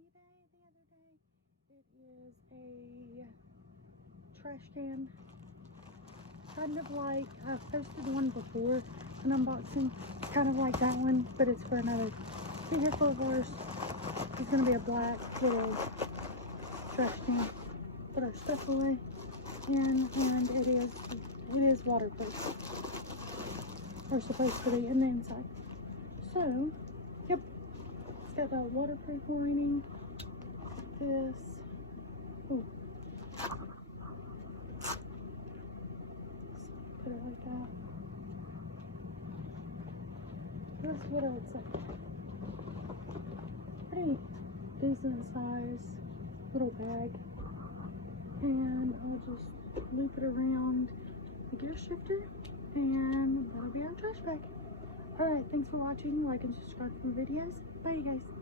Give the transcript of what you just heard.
eBay the other day. It is a trash can, kind of like, I've posted one before, an unboxing, kind of like that one, but it's for another vehicle of ours. It's going to be a black little trash can, put our stuff away in, and it is waterproof, or supposed to be, in the inside. So, yep, it's got that waterproof lining. This, ooh, put it like that. That's what I would say. Pretty decent size little bag. And I'll just loop it around the gear shifter, and that'll be our trash bag. Alright, thanks for watching. Like and subscribe for more videos. Bye, you guys.